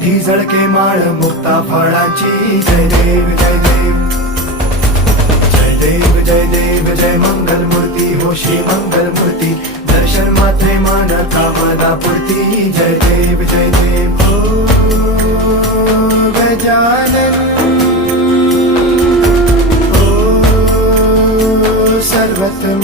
कंठी झळके माळ मुक्ता फळाची जय देव जय देव जय देव जय देव जय मंगल मूर्ती हो श्री मंगल मूर्ती दर्शन मात्रे मान कामना पूर्ती जय देव हो गजानन हो सर्वत्र